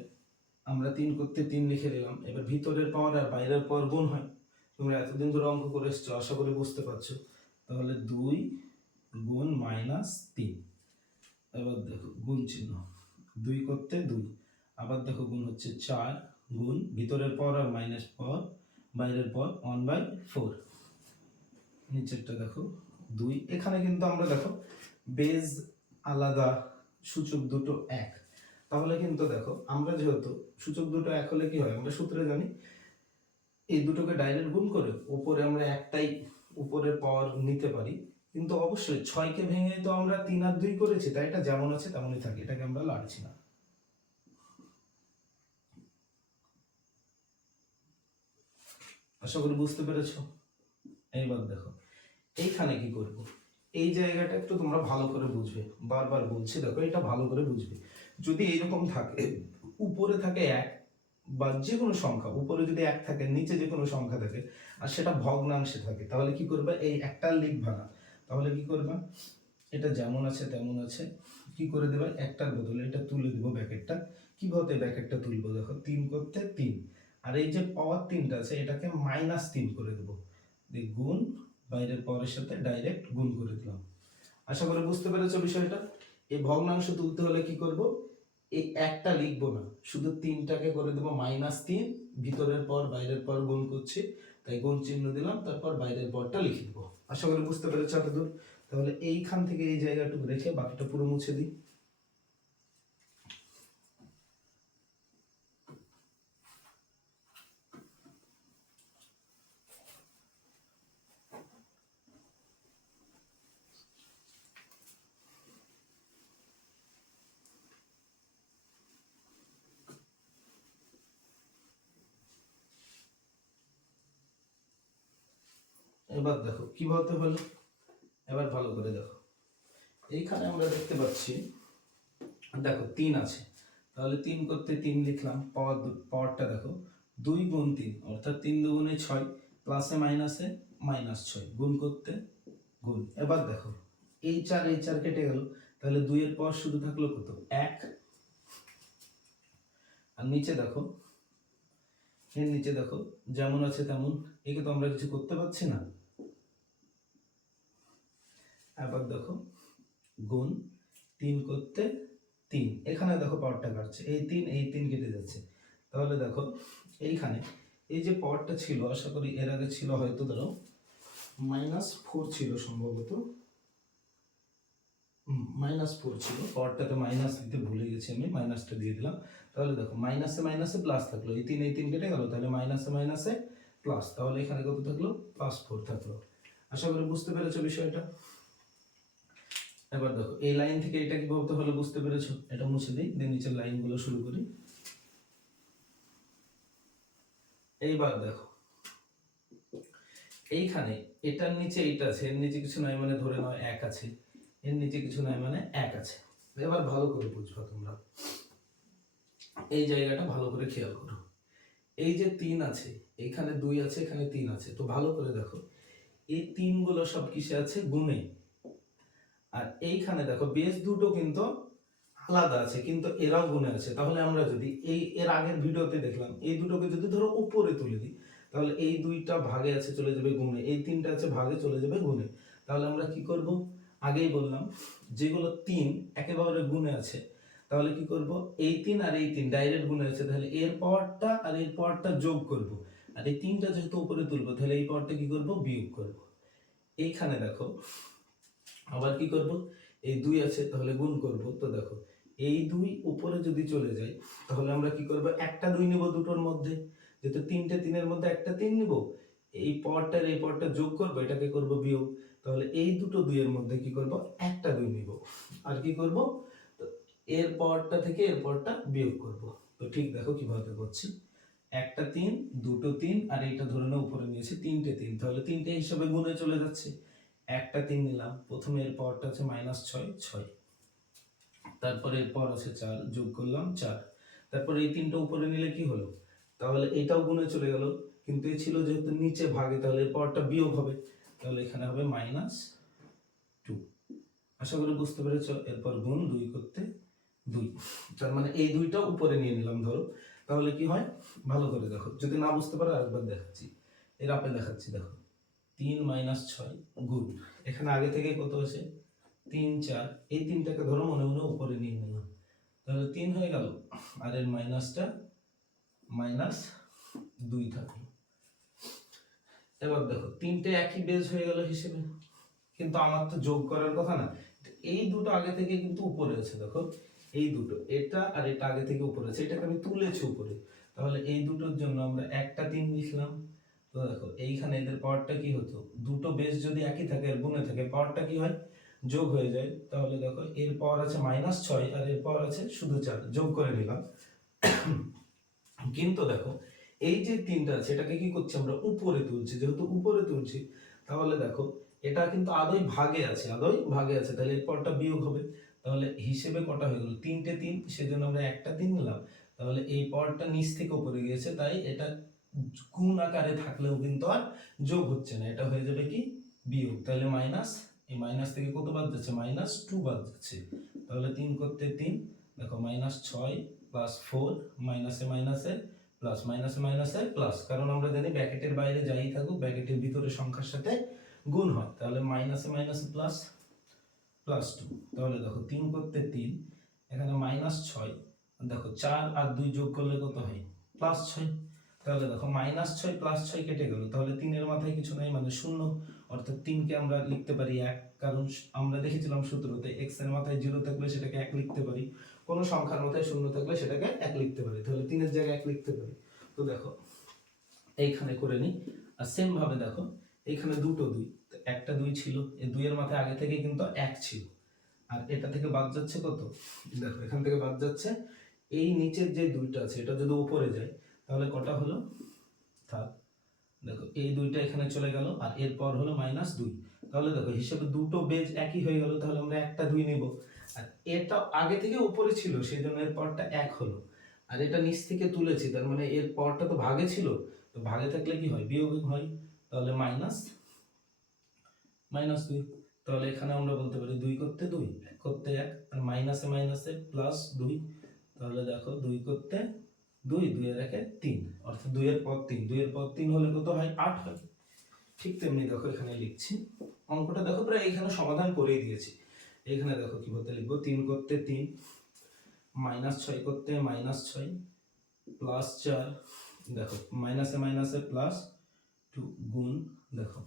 আমরা 3 করতে 3 লিখে দিলাম। এবার ভিতরের পাওয়ার আর বাইরের পাওয়ার গুণ হয়, তোমরা এতদিন ধরে অঙ্ক করে এসছো, আশা করি বুঝতে পারছো। তাহলে 2 গুণ -3, এবার দেখো গুণ চিহ্ন, 2 করতে 2, আবার দেখো গুণ হচ্ছে 4, গুণ ভিতরের পর আর মাইনাস পর, বাইরের পর 1/4, নিচেরটা দেখো 2। এখানে কিন্তু আমরা দেখো বেজ আলাদা, সূচক দুটো এক, তাহলে কিন্তু দেখো আমরা যেহেতু সূচক দুটো এক হলে কি হয়, আমরা সূত্রে জানি এই দুটোকে ডাইরেক্ট গুণ করে উপরে আমরা একটাই উপরের পাওয়ার নিতে পারি। কিন্তু অবশ্যই 6কে ভেঙে তো আমরা 3 আর 2 করেছি, তাই এটা যেমন আছে তেমনই থাকে, এটাকে আমরা লাড়ছি না। আশা করি বুঝতে পেরেছো। এইবার দেখো এইখানে কি করব, এই জায়গাটা একটু তোমরা ভালো করে বুঝবে, বারবার বলছি দেখো এটা ভালো করে বুঝবে। যদি এইরকম থাকে, উপরে থাকে 1 বা যে কোনো সংখ্যা, উপরে যদি 1 থাকে, নিচে যে কোনো সংখ্যা থাকে, আর সেটা ভগ্নাংশে থাকে, তাহলে কি করবে, এই একটা লিখবা না, তাহলে কি করবা, এটা যেমন আছে তেমন আছে, কি করে দেবে, একটার বদলে এটা তুলে দেবো ব্র্যাকেটটা। কিভাবে ব্র্যাকেটটা তুলবো, দেখো 3 করতে 3, আর এই যে পাওয়ার 3টা আছে এটাকে -3 করে দেবো, গুণ বাইরের পাওয়ারের সাথে ডাইরেক্ট গুণ করে দিলাম। আশা করি বুঝতে পেরেছো বিষয়টা। এই ভগ্নাংশ তুলতে হলে কি করব, এই একটা লিখবো না, শুধু 3টাকে করে দেবো -3, ভিতরের পর বাইরের পর গুণ করছি, তাই গুণ চিহ্ন দিলাম, তারপর বাইরের পরটা লিখে দেবো। আশা করি বুঝতে পেরেছো এতদূর। তাহলে এইখান থেকে এই জায়গাটুকু রেখে বাকিটা পুরো মুছে দিই। এবার দেখো কিভাবে হলো, এবার ভালো করে দেখো, এইখানে আমরা দেখতে পাচ্ছি দেখো 3 আছে, তাহলে 3 করতে 3 লিখলাম, পাওয়ারটা দেখো 2 গুণ 3 অর্থাৎ 3 দুগুণে 6, প্লাসে মাইনাসে -6, গুণ করতে গুণ। এবার দেখো এই 4 কেটে গেল, তাহলে 2 এর পর শুধু থাকলো কত 1, আর নিচে দেখো, এর নিচে দেখো যেমন আছে তেমন, একে তো আমরা কিছু করতে পারছি না। এবার দেখো গুণ 3 করতে 3, এখানে দেখো পাওয়ারটা কাটছে, এই 3 কেটে যাচ্ছে, তাহলে দেখো এইখানে এই যে পাওয়ারটা ছিল, আশা করি এর আগে ছিল হয়তো ধরো -4 ছিল সম্ভবত, -4 ছিল, পাওয়ারটাতে মাইনাস দিতে ভুলে গেছি আমি, মাইনাসটা দিয়ে দিলাম। তাহলে দেখো মাইনাসে মাইনাসে প্লাস থাকলো, এই 3 কেটে গেল, তাহলে মাইনাসে মাইনাসে প্লাস, তাহলে এখানে কত থাকলো +4 থাকলো। আশা করি বুঝতে পেরেছো বিষয়টা। এবার দেখো এই লাইন থেকে এটা কি বলতে হলো বুঝতে পেরেছো, এটা মুছে দিই, দিয়ে নিচের লাইনগুলো শুরু করি। এইবার দেখো এইখানে এটার নিচে এইটা আছে, এর নিচে কিছু নাই মানে ধরে নাও 1 আছে, এর নিচে কিছু নাই মানে 1 আছে। এবার ভালো করে বুঝবা তোমরা, এই জায়গাটা ভালো করে খেয়াল করো, এই যে 3 আছে, এখানে 2 আছে, এখানে 3 আছে, তো ভালো করে দেখো এই 3 গুলো সব কিসে আছে গুণে, আর এইখানে দেখো বেস দুটো কিন্তু আলাদা আছে কিন্তু এরাও গুণে আছে। তাহলে আমরা যদি এর আগের ভিডিওতে দেখলাম এই দুটোকে যদি ধরো উপরে তুলে দিই, তাহলে এই 2টা ভাগে আছে চলে যাবে গুণে, এই 3টা আছে ভাগে চলে যাবে গুণে। তাহলে আমরা কি করব, আগেই বললাম যেগুলো 3 একেবারে গুণে আছে, তাহলে কি করব, এই 3 আর এই 3 ডাইরেক্ট গুণে আছে, তাহলে এর পাওয়ারটা আর এর পাওয়ারটা যোগ করব, আর এই 3টা যেহেতু উপরে তুলবো তাহলে এই পাওয়ারটা কি করব বিয়োগ করব। এইখানে দেখো আবার কি করব, এই 2 আছে তাহলে গুণ করব, তো দেখো এই 2 উপরে যদি চলে যায় তাহলে আমরা কি করব, একটা 2 নিব দুটোর মধ্যে, যেহেতু 3 মধ্যে একটা 3 নিব, এই পাওয়ারটার এই পাওয়ারটা যোগ করব, এটাকে করব বিয়োগ, তাহলে এই দুটো 2 এর মধ্যে কি করব একটা 2 নিব, আর কি করব, তো এর পাওয়ারটা থেকে এর পাওয়ারটা বিয়োগ করব। তো ঠিক দেখো কিভাবে করছি, একটা 3 দুটো 3 আর এইটা ধরে নাও উপরে নিয়েছি 3টে 3, তাহলে 3টে হিসাবে গুণে চলে যাচ্ছে, একটা 3 নিলাম, প্রথমে এর পাওয়ারটা আছে -6, তারপরে এর পাওয়ার আছে 4, যোগ করলাম 4, তারপরে এই 3টা উপরে নিলে কি হলো, তাহলে এটাও গুণে চলে গেল, কিন্তু এ ছিল যেহেতু নিচে ভাগে, তাহলে এর পাওয়ারটা বিয়োগ হবে, তাহলে এখানে হবে -2। আশা করি বুঝতে পেরেছো। এরপর গুণ 2 করতে 2, তার মানে এই 2টা উপরে নিয়ে নিলাম ধরো, তাহলে কি হয় ভালো করে দেখো, যদি না বুঝতে পারো আরেকবার দেখাচ্ছি, এর আপে দেখাচ্ছি, দেখো 3 - 6 গুণ, এখানে আগে থেকে কত আছে 3 4, এই 3টাকে ধরো মনে মনে উপরে নিয়ে নিলাম, তাহলে 3 হয়ে গেল, আর এর মাইনাসটা -2 থাকলো। এবার দেখো 3টে একই বেজ হয়ে গেল হিসেবে, কিন্তু আমার তো যোগ করার কথা না, এই দুটো আগে থেকে কিন্তু উপরে আছে, দেখো এই দুটো, এটা আর এটা আগে থেকে উপরে আছে, এটাকে আমি তুলেছি উপরে, তাহলে এই দুটোর জন্য আমরা একটা 3 লিখলাম। তো দেখো এইখানে এদের পাওয়ারটা কি হতো, দুটো বেস যদি একই থাকে আর গুণে থাকে পাওয়ারটা কি হয় যোগ হয়ে যায়, তাহলে দেখো এর পাওয়ার আছে -6 আর এর পাওয়ার আছে শুধু 4, যোগ করে নিলাম। কিন্তু দেখো এই যে 3টা আছে এটাকে কি করছি আমরা উপরে তুলছি, যেহেতু উপরে তুলছি তাহলে দেখো এটা কিন্তু আদৌ ভাগে আছে, তাহলে এর পরটা বিয়োগ হবে, তাহলে হিসেবে কটা হয়ে গেল 3টে 3, সেজন্য আমরা একটা 3 নিলাম, তাহলে এই পাওয়ারটা নিচ থেকে উপরে গিয়েছে, তাই এটা গুণ আকারে থাকলেও কিন্তু আর যোগ হচ্ছে না, এটা হয়ে যাবে কি বিয়োগ, তাহলে মাইনাস, এই মাইনাস থেকে কত বাদ যাচ্ছে -2 বাদ যাচ্ছে, তাহলে 3 করতে 3, দেখো -6 + 4, মাইনাসে মাইনাসে প্লাস, মাইনাসে মাইনাসে প্লাস, কারণ আমরা জানি ব্র্যাকেটের বাইরে যাই থাকুক ব্র্যাকেটের ভিতরে সংখ্যার সাথে গুণ হয়, তাহলে মাইনাসে মাইনাসে প্লাস +2, তাহলে দেখো 3 করতে 3, এখানে -6, দেখো 4 আর 2 যোগ করলে কত হয় +6, তাহলে দেখো -6 +6 কেটে গেল, তাহলে 3 এর মাথায় কিছু নাই মানে 0, অর্থাৎ 3 কে আমরা লিখতে পারি 1, কারণ আমরা দেখেছিলাম সূত্রতে x এর মাথায় 0 থাকলে সেটাকে 1 লিখতে পারি, কোন সংখ্যার মাথায় 0 থাকলে সেটাকে 1 লিখতে পারি, তাহলে 3 এর জায়গায় 1 লিখতে পারি। তো দেখো এইখানে করে নি, আর সেম ভাবে দেখো এইখানে দুটো 2, একটা 2 ছিল, এই 2 এর মাথায় আগে থেকে কিন্তু 1 ছিল, আর এটা থেকে বাদ যাচ্ছে কত, দেখো এখান থেকে বাদ যাচ্ছে এই নিচের যে 2টা আছে এটা যদি উপরে যায় তাহলে কটা হলো, থাক দেখো এই দুইটা এখানে চলে গেল, আর এরপর হলো -2। তাহলে দেখো হিসেবে দুটো বেজ একই হয়ে গেল, তাহলে আমরা একটা 2 নিব। আর এটা আগে থেকে উপরে ছিল, সেই জন্য এর পরটা 1 হলো। আর এটা নিচ থেকে তুলেছি, তার মানে এর পরটা তো ভাগে ছিল, তো ভাগে থাকলে কি হয়, বিয়োগ হয়। তাহলে -2। তাহলে এখানে আমরা বলতে পারি 2 করতে 2, 1 করতে 1, আর মাইনাসে মাইনাসে +2। তাহলে দেখো 2 করতে 2, 2 এর 1 3, অর্থাৎ 2 এর পর 3, 2 এর পর 3 হলে কত হয়, 8 হয়। ঠিক তেমনি দেখো এখানে লিখছি, অঙ্কটা দেখো প্রায় এখানে সমাধান করেই দিয়েছি। এখানে দেখো কি বলতে লিখবো, 3 করতে 3, -6 করতে -6, +4, দেখো মাইনাসে মাইনাসে +2 গুণ, দেখো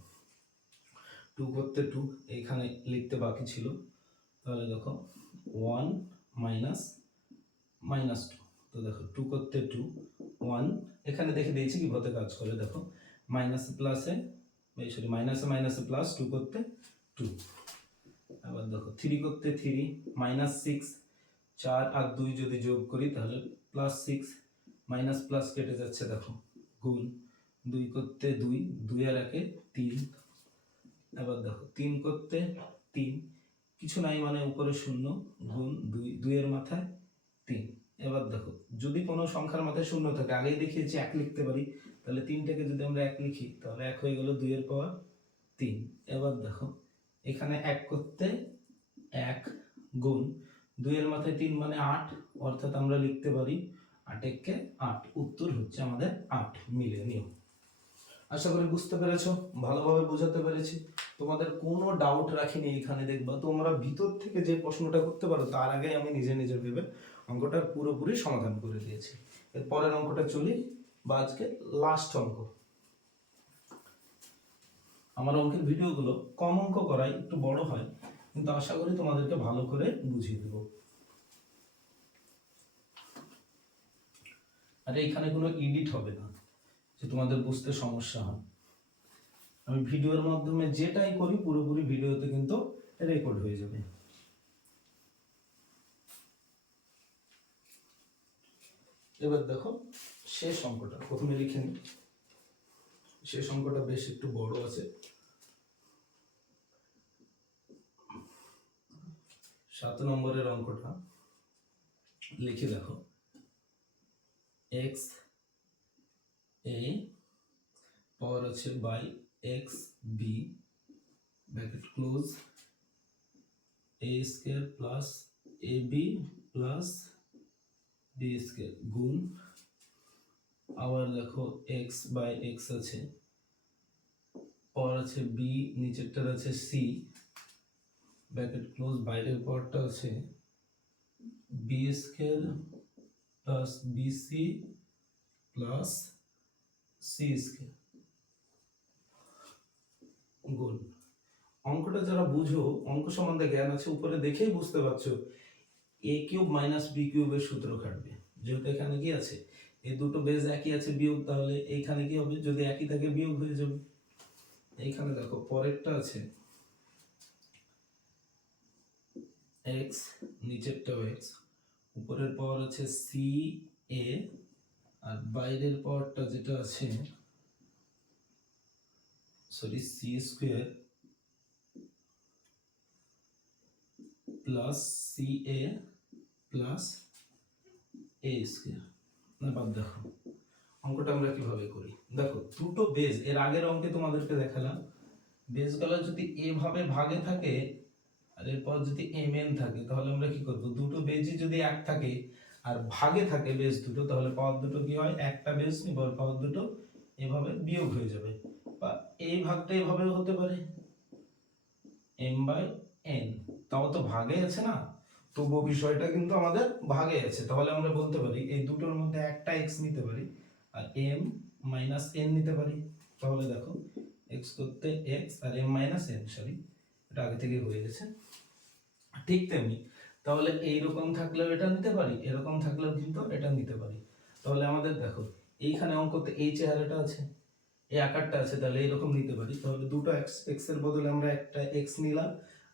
2 করতে 2 এইখানে লিখতে বাকি ছিল, তাহলে দেখো 1 -2। তো দেখো 2 করতে 2, 1, এখানে দেখে দিয়েছি কিভাবে কাজ করে, দেখো মাইনাসে প্লাসে, মাইনাসে মাইনাসে +2 করতে 2। আবার দেখো 3 করতে 3, -6, 4 আর 2 যদি যোগ করি তাহলে +6, মাইনাস প্লাস কেটে যাচ্ছে, দেখো গুণ 2 করতে 2, 2 এর 1 3। এবার দেখো 3 করতে 3, কিছু নাই মানে উপরে 0, গুণ 2, 2 এর মাথায় 3। এবার দেখো যদি কোনো সংখ্যার মাথায় 0 থাকে, আগেই দেখিয়েছি 1 লিখতে পারি, তাহলে 3টাকে যদি আমরা 1 লিখি তাহলে 1 হয়ে গেল 2 এর পাওয়ার 3। এবার দেখো এখানে 1 করতে 1, গুণ 2 এর মাথায় 3 মানে 8, অর্থাৎ আমরা লিখতে পারি 8 একে 8। উত্তর হচ্ছে আমাদের 8, মিলে নিয়ম। আশা করি বুঝতে পেরেছো, ভালোভাবে বোঝাতে পেরেছি, তোমাদের কোনো ডাউট রাখিনি। এখানে দেখবা তোমরা ভিতর থেকে যে প্রশ্নটা করতে পারো, তার আগে আমি নিজে নিজে ভেবে অঙ্কটা পুরোপুরি সমাধান করে দিয়েছি। এর পরের অঙ্কটা চলি, বা আজকে লাস্ট অঙ্ক। আমার অঙ্কের ভিডিওগুলো কম অঙ্ক করাই, একটু বড় হয়, কিন্তু আশা করি তোমাদেরকে ভালো করে বুঝিয়ে দেব। আর এইখানে কোনো এডিট হবে না, যে তোমাদের বুঝতে সমস্যা হয়। আমি ভিডিওর মাধ্যমে যেটাই করি পুরোপুরি ভিডিওতে কিন্তু রেকর্ড হয়ে যাবে। এবার দেখো শেষ অঙ্কটা প্রথমে লিখে নিই। শেষ অঙ্কটা বেশ একটু বড় আছে। 7 নম্বরের অঙ্কটা লিখে দেখো, x a পাওয়ার আছে by x b bracket close a square plus ab plus b square গুণ, আবার দেখো x বাই x আছে, পাওয়ার আছে b, নিচেরটার আছে c ব্র্যাকেট ক্লোজ, বাইরের পাওয়ারটা আছে b square plus bc plus c square গুণ। অঙ্কটা যারা বুঝো, অঙ্ক সম্বন্ধে জ্ঞান আছে, উপরে দেখেই বুঝতে পারছো a কিউব মাইনাস b কিউবের সূত্র খাটবে। যেহেতু এখানে কি আছে, এই দুটো বেজ একই আছে, বিয়োগ, তাহলে এইখানে কি হবে, যদি একই থাকে বিয়োগ হয়ে যাবে। এইখানে দেখো পরেরটা আছে x, নিচেরটাও x, উপরের পাওয়ার আছে c a, আর বাইরের পাওয়ারটা যেটা আছে c square plus c a plus a square. এবার দেখো অঙ্কটা আমরা কিভাবে করি, দেখো দুটো বেজ, এর আগের অঙ্কে তোমাদেরকে দেখালাম, বেজগুলো যদি এভাবে ভাগে থাকে আর এরপর যদি mn থাকে, তাহলে আমরা কি করব, দুটো বেজই যদি এক থাকে আর ভাগে থাকে বেজ দুটো, তাহলে পাওয়ার দুটো কি হয়, একটা বেজ নিব, পাওয়ার দুটো এভাবে বিয়োগ হয়ে যাবে। বা এই ভাগটা এভাবেও হতে পারে m/n, তাও তো ভাগে আছে না, তবুও বিষয়টা কিন্তু আমাদের ভাগে আছে। তাহলে আমরা বলতে পারি এই দুটোর মধ্যে একটা x নিতে পারি আর m মাইনাস n নিতে পারি। তাহলে দেখো x করতে x আর m মাইনাস n, সরি এটা আগে থেকে হয়ে গেছে। ঠিক তেমনি তাহলে এইরকম থাকলেও এটা নিতে পারি, এরকম থাকলেও কিন্তু এটা নিতে পারি। তাহলে আমাদের দেখো এইখানে অঙ্কতে এই চেহারাটা আছে, এই আকারটা আছে, তাহলে এরকম নিতে পারি। তাহলে দুটো x এর বদলে আমরা একটা x নিলাম,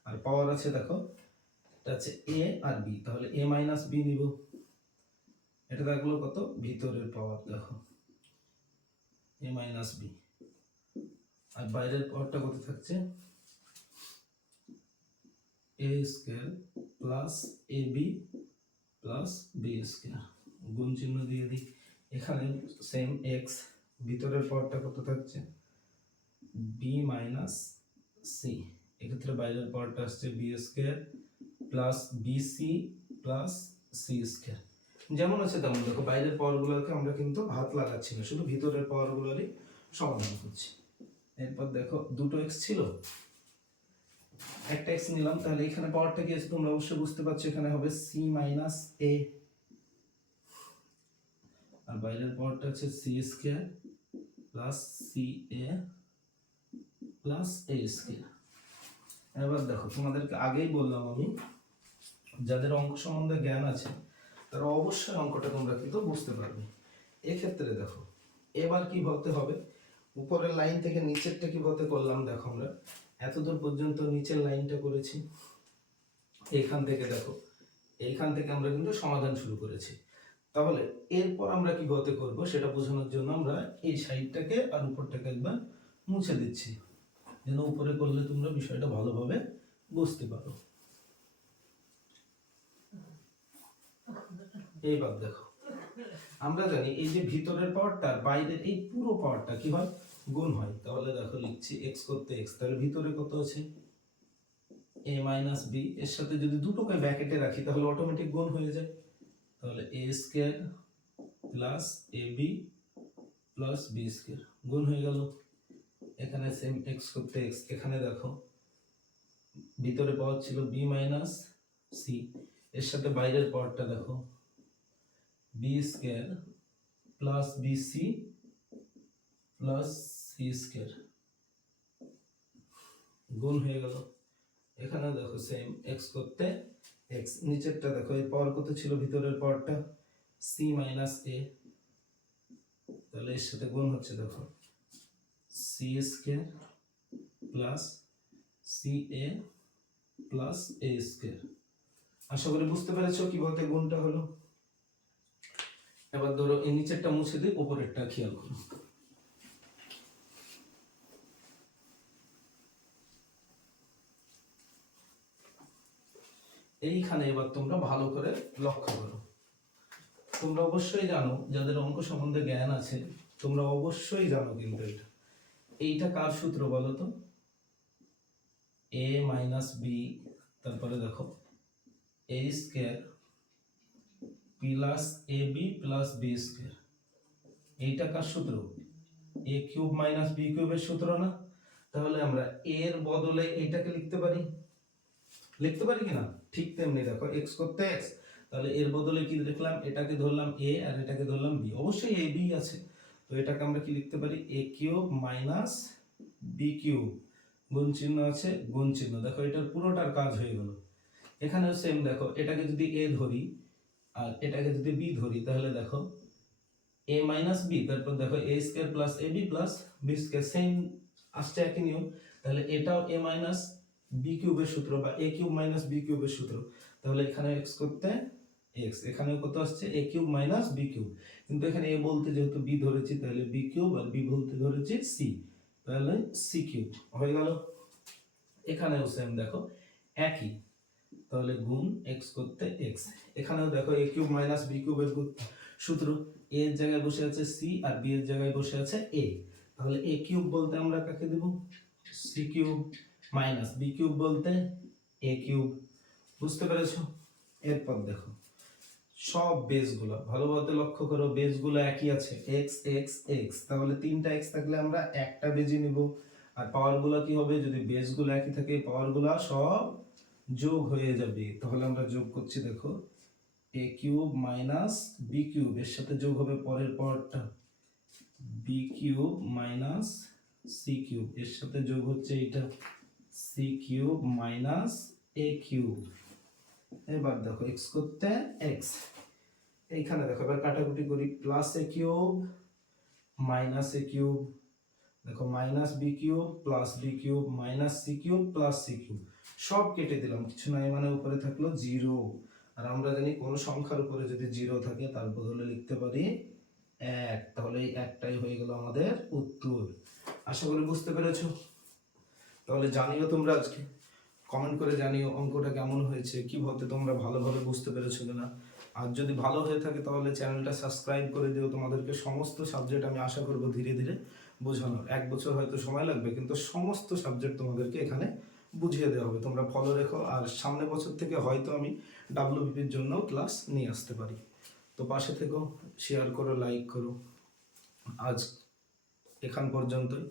আর পাওয়ার আছে দেখো এটা আছে a আর b, তাহলে a মাইনাস b নিব। এটা থাকলো কত, ভিতরের পাওয়ার দেখো a মাইনাস b, আর বাইরের পাওয়ারটা কত থাকছে, এ square plus A B plus B square, গুণ চিহ্ন দিয়ে দিই। এখানে সেম এক্স, ভিতরের পাওয়ারটা কত থাকছে, বি মাইনাস সি, এক্ষেত্রে বাইরের পাওয়ারটা আসছে B square plus BC plus C square. যেমন আছে তেমন দেখো, বাইরের পাওয়ারগুলোকে আমরা কিন্তু হাত লাগাচ্ছি না, শুধু ভিতরের পাওয়ারগুলোরই সমাধান করছি। এরপর দেখো দুটো এক্স ছিল, একটা এক্স নিলাম, তাহলে এখানে পাওয়ারটা কি আছে তোমরা অবশ্যই বুঝতে পারছো, এখানে হবে সি মাইনাস এ, আর বাইরের পাওয়ারটা হচ্ছে সি স্কয়ার প্লাস সি এ প্লাস এ স্কয়ার। এবার দেখো তোমাদেরকে আগেই বললাম আমি, যাদের অঙ্ক সম্বন্ধে জ্ঞান আছে তারা অবশ্যই অঙ্কটা তোমরা কিন্তু বুঝতে পারবে। এক্ষেত্রে দেখো এবার কি বলতে হবে, উপরের লাইন থেকে নিচেরটা কি বলতে করলাম, দেখো আমরা এতদূর পর্যন্ত নিচের লাইনটা করেছি, এইখান থেকে দেখো এইখান থেকে আমরা কিন্তু সমাধান শুরু করেছি। তাহলে এরপর আমরা কি বলতে করব সেটা বোঝানোর জন্য আমরা এই সাইডটাকে আর উপরটাকে একবার মুছে দিচ্ছি, যেন উপরে করলে তোমরা বিষয়টা ভালোভাবে বুঝতে পারো। এইবার দেখো আমরা জানি এই যে ভিতরের পাওয়ারটা বাইরের এই পুরো পাওয়ারটা কি হয়, গুণ হয়। তাহলে দেখো লিখছি x করতে x, তাহলে ভিতরে কত আছে a মাইনাস b, এর সাথে যদি দুটোকে ব্র্যাকেটে রাখি তাহলে অটোমেটিক গুণ হয়ে যায়, তাহলে a square plus ab plus b square গুণ হয়ে গেল। এখানে সেম x করতে x, এখানে দেখো ভিতরে পাওয়ার ছিল b মাইনাস c, এর সাথে বাইরের পাওয়ারটা দেখো b square plus bc plus c square গুণ হয়ে গেল। এখানে দেখো সেম x করতে x, নিচেরটা দেখো এই পাওয়ার কত ছিল, ভিতরের পাওয়ারটা c মাইনাস a, তাহলে এর সাথে গুণ হচ্ছে দেখো c square plus ca plus a square. আশা করি বুঝতে পেরেছো কি বলতে গুণটা হলো। এবার ধরো এই নিচেরটা মুছে দিই, উপরেরটা খেয়াল করো। এইখানে এবার তোমরা ভালো করে লক্ষ্য করো, তোমরা অবশ্যই জানো, যাদের অঙ্ক সম্বন্ধে জ্ঞান আছে তোমরা অবশ্যই জানো কিন্তু এইটা কার সূত্র বলো তো, a মাইনাস b, তারপরে দেখো a square plus ab plus b square, এইটা কার সূত্র, a কিউব মাইনাস b কিউবের সূত্র না? তাহলে আমরা এর বদলে এইটাকে লিখতে পারি, লিখতে পারি কিনা? ঠিক তেমনি দেখো x করতে x, তাহলে এর বদলে কি লিখলাম, এটাকে ধরলাম a আর এটাকে ধরলাম b, অবশ্যই a b আছে, তো এটাকে আমরা কি লিখতে পারি, a cube minus b cube, গুণ চিহ্ন আছে, গুণ চিহ্ন, দেখো এটার পুরোটার কাজ হয়ে গেল। এখানেও সেম দেখো, এটাকে যদি a ধরি আর এটাকে যদি b ধরি, তাহলে দেখো a মাইনাস b, তারপর দেখো a square plus ab plus b square, same আসছে একই নিয়ম, তাহলে এটাও a মাইনাস b কিউবের সূত্র বা a কিউব মাইনাস b কিউবের সূত্র, তাহলে এখানে x করতে x, এখানেও কত আসছে a cube minus b cube, কিন্তু এখানে a বলতে যেহেতু b ধরেছি তাহলে b কিউব, আর b বলতে ধরেছি c, তাহলে c কিউব হয়ে গেল। এখানেও সেম দেখো একই, তাহলে গুণ x করতে x, এখানেও দেখো a কিউব মাইনাস b কিউবের সূত্র, a এর জায়গায় বসে আছে c আর b এর জায়গায় বসে আছে a, তাহলে a কিউব বলতে আমরা কাকে দেব, c cube, minus b cube বলতে a কিউব, বুঝতে পেরেছো? এরপর দেখো সব বেসগুলো ভালোভাবে লক্ষ্য করো, বেসগুলো একই আছে x x x, তাহলে তিনটা x থাকলে আমরা একটা বেজে নিব, আর পাওয়ারগুলো কি হবে, যদি বেসগুলো একই থাকে পাওয়ারগুলো সব যোগ হয়ে যাবে, তাহলে আমরা যোগ করছি দেখো a cube minus b cube, এর সাথে যোগ হবে পরের পাওয়ারটা b cube minus c cube, এর সাথে যোগ হচ্ছে এটা c cube minus a cube. এবার দেখো x করতে x, এইখানে দেখো এবার কাটাকুটি করি, plus a cube minus a cube, দেখো minus b cube plus b cube minus c cube plus c cube, সব কেটে দিলাম, কিছু নাই, মানে উপরে থাকলো 0, আর আমরা জানি কোন সংখ্যার উপরে যদি 0 থাকে তার বদলে লিখতে পারি 1, তাহলে এই একটাই হয়ে গেল আমাদের উত্তর। আশা করি বুঝতে পেরেছো। তাহলে জানিও তোমরা আজকে, কমেন্ট করে জানিও অঙ্কটা কেমন হয়েছে, কিভাবে তোমরা ভালোভাবে বুঝতে পেরেছো কিনা। আর যদি ভালো হয়ে থাকে তাহলে চ্যানেলটা সাবস্ক্রাইব করে দিও। তোমাদেরকে সমস্ত সাবজেক্ট আমি আশা করবো ধীরে ধীরে বোঝানোর। 1 বছর হয়তো সময় লাগবে, কিন্তু সমস্ত সাবজেক্ট তোমাদেরকে এখানে বুঝিয়ে দেওয়া হবে। তোমরা ফলো রেখো, আর সামনের বছর থেকে হয়তো আমি ডাব্লিউবিপির জন্য ক্লাস নিয়ে আসতে পারি। তো পাশে থেকো, শেয়ার করো, লাইক করো। আজ এখান পর্যন্তই।